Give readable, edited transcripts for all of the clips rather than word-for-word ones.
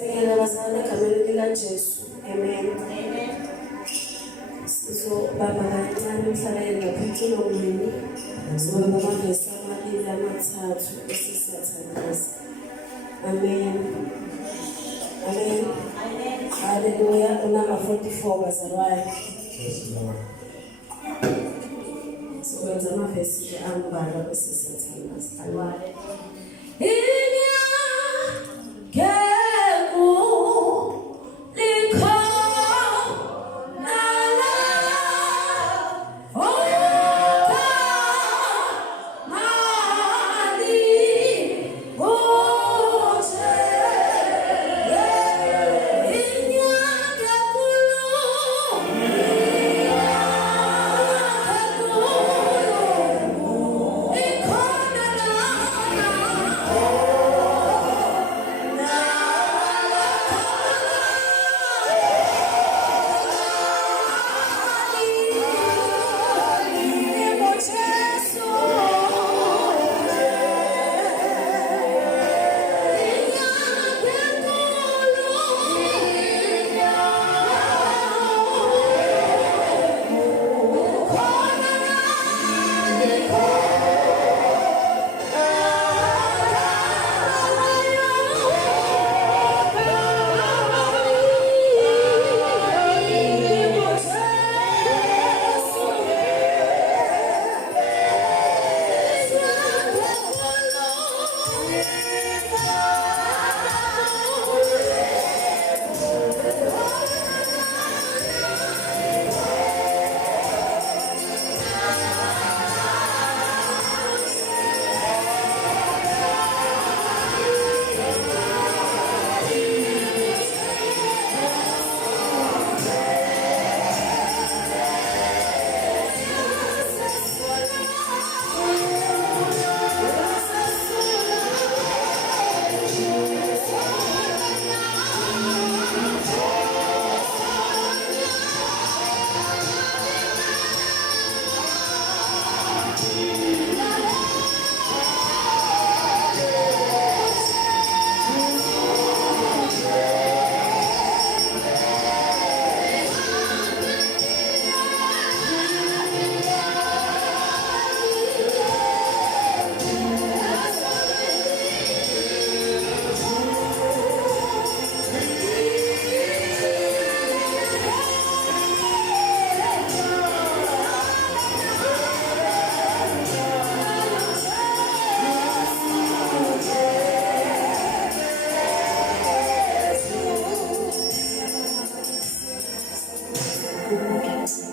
Siyabingelela bazalwane egameni likaJesu. Amen. So baba kancane emhlabeni ngaphuthula umini. Sizoba amavesi amabili amathathu esisiyathandaza. Amen. Amen. Hallelujah. Number 44 bazalwane. Yes, Lord. Sikwenza amavesi ambalwa bese siyathandaza. Amen.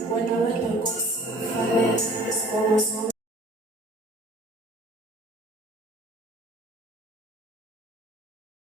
When I went to go,